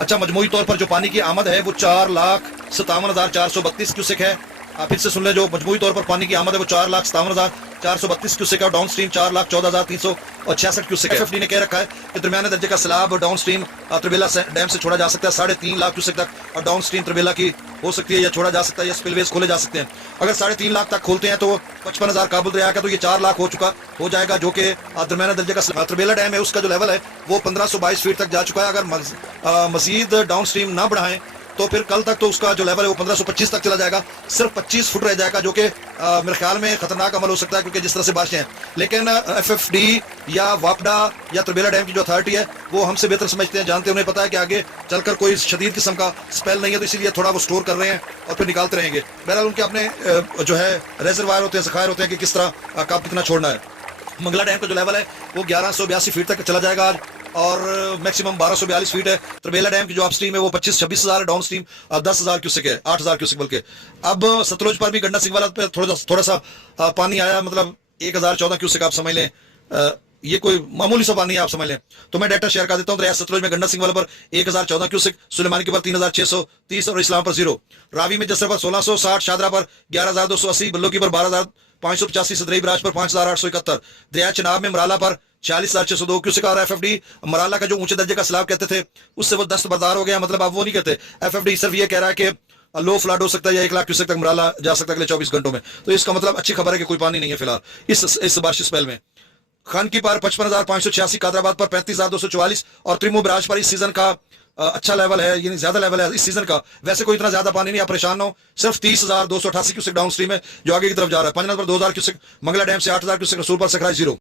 अच्छा, मजमूई तौर पर जो पानी की आमद है वो 4,57,432 क्यूसेक है। आप फिर से सुन लें, जो मजमूई तौर पर पानी की आमद है वो 4,57,432 क्यूसेक है और डाउन स्ट्रीम 4,14,366 क्यूसेक है। एफएफडी ने कह रखा है कि दरमियाने दर्जे का सैलाब डाउन स्ट्रीम त्रिबेला डैम से छोड़ा जा सकता है 3.5 लाख क्यूसेक तक, और डाउन स्ट्रीम त्रिबेला की हो सकती है या छोड़ा जा सकता है या स्पिलवेज खोले जा सकते हैं। अगर 3.5 लाख तक खोलते हैं तो 55,000 काबुल दरिया का, तो ये 4 लाख हो जाएगा, जो कि दरमियाने दर्जे का त्रिबेला डैम है उसका जो लेवल है वो 1522 फीट तक जा चुका है। अगर मजीद डाउन स्ट्रीम ना बढ़ाएं तो फिर कल तक तो उसका जो लेवल है वो 1525 तक चला जाएगा, सिर्फ 25 फुट रह जाएगा, जो कि मेरे ख्याल में खतरनाक अमल हो सकता है, क्योंकि जिस तरह से बारिशें हैं। लेकिन एफएफडी या वापडा या त्रिबेला डैम की जो अथॉरिटी है वो हमसे बेहतर समझते हैं, जानते हैं, उन्हें पता है कि आगे चलकर कोई शदीद किस्म का स्पेल नहीं है, तो इसीलिए थोड़ा वो स्टोर कर रहे हैं और फिर निकालते रहेंगे। बहरहाल उनके अपने जो है रेजरवायर होते हैं, जखायर होते हैं कि किस तरह कब कितना छोड़ना है। मंगला डैम का जो लेवल है वो 1182 फीट तक चला जाएगा आज, और मैक्सिमम 1242 फीट है। त्रिबेला डैम की जो अपस्ट्रीम है वो 25-26,000 है, डाउन स्ट्रीम 10,000 क्यूसेक है, 8,000 क्यूसेक बल्कि। अब सतलुज पर भी गंडा सिंह वाला पे थोड़ा सा पानी आया, मतलब 1,014 क्यूसेक आप समझ लें, ये कोई मामूली सा पानी है आप समझ लें। तो मैं डाटा शेयर कर देता हूँ। दरिया सतलुज में गंडा सिंह वाला पर 1,014 क्यूसेक, सुलेमानी के पर 3,630 और इस्लाम पर 0, रावी में जसर पर 1,660, शादरा पर 11,280, बल्लोकी पर 12,585, सदरई बराज पर 5,871, दरिया चिनाब में मराला पर 40,602 क्यूसेक आ रहा है। एफएफडी मराला का जो ऊंचे दर्जे का सैलाब कहते थे उससे वो दस्तबरदार हो गया, मतलब अब वो नहीं कहते। एफएफडी सिर्फ ये कह रहा है कि लो फ्लड हो सकता है या 1 लाख क्यूसेक तक मराला जा सकता है अगले 24 घंटों में। तो इसका मतलब अच्छी खबर है कि कोई पानी नहीं है फिलहाल इस बारिश स्पेल में। खान की पार 55,586, कादराबाद पर 35,244 और त्रिमो बराज पर इस सीजन का अच्छा लेवल है, यानी ज्यादा लेवल है इस सीजन का। वैसे कोई इतना ज्यादा पानी नहीं, आप परेशान हो। सिर्फ 30,288 क्यूसेक डाउन स्ट्रीम है जो आगे की तरफ जा रहा है। पंजनाथ पर 2,000 क्यूसेक, मंगला डैम से 8,000 क्यूसेक, रसूल पर सकराई 0।